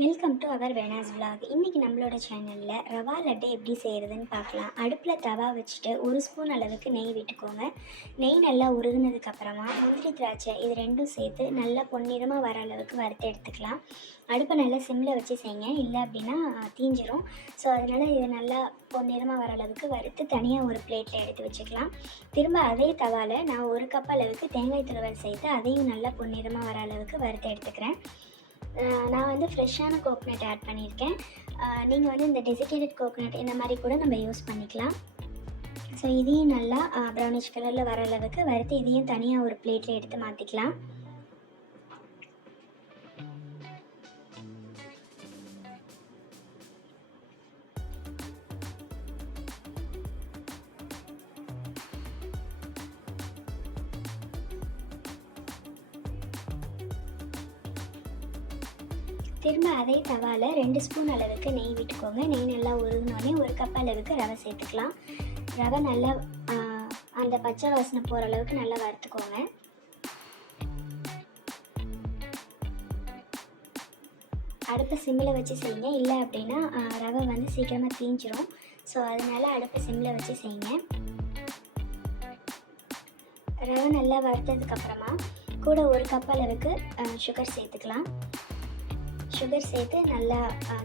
Welcome to our Veena's vlog இன்றைக்கி நம்மளோட சேனலில் ரவா லட்டு எப்படி செய்கிறதுன்னு பார்க்கலாம். அடுப்பில் தவா வச்சுட்டு ஒரு ஸ்பூன் அளவுக்கு நெய் விட்டுக்கோங்க. நெய் நல்லா உருகுனதுக்கப்புறமா முந்திரி திராட்சை இது ரெண்டும் சேர்த்து நல்லா பொன்னிறமாக வர அளவுக்கு வறுத்து எடுத்துக்கலாம். அடுப்பை நல்லா சிம்மில் வச்சு செய்யுங்க. இல்லை அப்படின்னா தீஞ்சிரும். ஸோ அதனால் இது நல்லா பொன்னிறமாக வர அளவுக்கு வறுத்து தனியாக ஒரு பிளேட்டில் எடுத்து வச்சுக்கலாம். திரும்ப அதே தவாவில் நான் ஒரு கப் அளவுக்கு தேங்காய் துருவல் சேர்த்து அதையும் நல்லா பொன்னிறமாக வர அளவுக்கு வறுத்து எடுத்துக்கிறேன். நான் வந்து ஃப்ரெஷ்ஷான கோகோனட் ஆட் பண்ணியிருக்கேன். நீங்கள் வந்து இந்த டெசிகேட்டட் கோகோனட் இந்த மாதிரி கூட நம்ம யூஸ் பண்ணிக்கலாம். ஸோ இதையும் நல்லா ப்ரௌனிஷ் கலரில் வர அளவுக்கு வறுத்து இதையும் தனியாக ஒரு பிளேட்டில் எடுத்து மாற்றிக்கலாம் திரும்ப அதே தவாவில் ரெண்டு ஸ்பூன் அளவுக்கு நெய் விட்டுக்கோங்க. நெய் நல்லா உருகினோடனே ஒரு கப் அளவுக்கு ரவை சேர்த்துக்கலாம். ரவை நல்லா அந்த பச்சை வாசனை போகிற அளவுக்கு நல்லா வறுத்துக்கோங்க. அடுப்பை சிம்மில் வச்சு செய்யுங்க. இல்லை அப்படின்னா ரவை வந்து சீக்கிரமாக தீஞ்சிரும். ஸோ அதனால அடுப்பை சிம்மில் வச்சு செய்யுங்க. ரவை நல்லா வறுத்ததுக்கப்புறமா கூட ஒரு கப் அளவுக்கு சுகர் சேர்த்துக்கலாம். சுகர் சேர்த்து நல்லா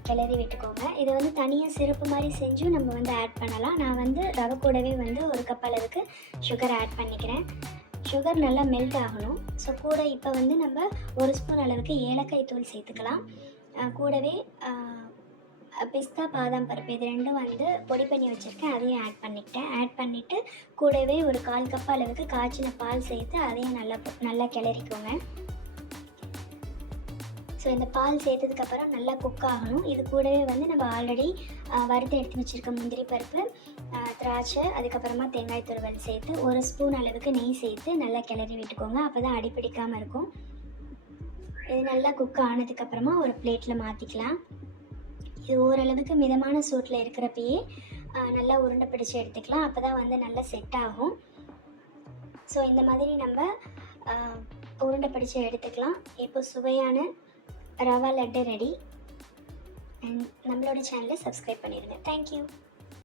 கிளறி விட்டுக்கோங்க. இதை வந்து தனியாக சிறப்பு மாதிரி செஞ்சும் நம்ம வந்து ஆட் பண்ணலாம். நான் வந்து ரவை கூடவே வந்து ஒரு கப் அளவுக்கு சுகர் ஆட் பண்ணிக்கிறேன். சுகர் நல்லா மெல்ட் ஆகணும். ஸோ கூட இப்போ வந்து நம்ம ஒரு ஸ்பூன் அளவுக்கு ஏலக்காய் தூள் சேர்த்துக்கலாம். கூடவே பிஸ்தா பாதாம் பருப்பு இது ரெண்டும் வந்து பொடி பண்ணி வச்சுருக்கேன். அதையும் ஆட் பண்ணிக்கிட்டேன். ஆட் பண்ணிவிட்டு கூடவே ஒரு கால் கப் அளவுக்கு காய்ச்சின பால் சேர்த்து அதையும் நல்லா நல்லா கிளறிக்கோங்க. ஸோ இந்த பால் சேர்த்ததுக்கப்புறம் நல்லா குக் ஆகணும். இது கூடவே வந்து நம்ம ஆல்ரெடி வறுத்து எடுத்து வச்சுருக்க முந்திரி பருப்பு திராட்சை அதுக்கப்புறமா தேங்காய் துருவல் சேர்த்து ஒரு ஸ்பூன் அளவுக்கு நெய் சேர்த்து நல்லா கிளறி விட்டுக்கோங்க. அப்போ தான் அடிப்பிடிக்காமல் இருக்கும். இது நல்லா குக் ஆனதுக்கப்புறமா ஒரு பிளேட்டில் மாற்றிக்கலாம் இது ஓரளவுக்கு மிதமான சூட்டில் இருக்கிறப்பயே நல்லா உருண்டை பிடிச்சி எடுத்துக்கலாம். அப்போ தான் வந்து நல்லா செட் ஆகும். ஸோ இந்த மாதிரி நம்ம உருண்டை பிடிச்சி எடுத்துக்கலாம். இப்போ சுவையான ரவா லட்டு ரெடி அண்ட் நம்மளோட சேனலை சப்ஸ்கிரைப் பண்ணிடுங்க தேங்க்யூ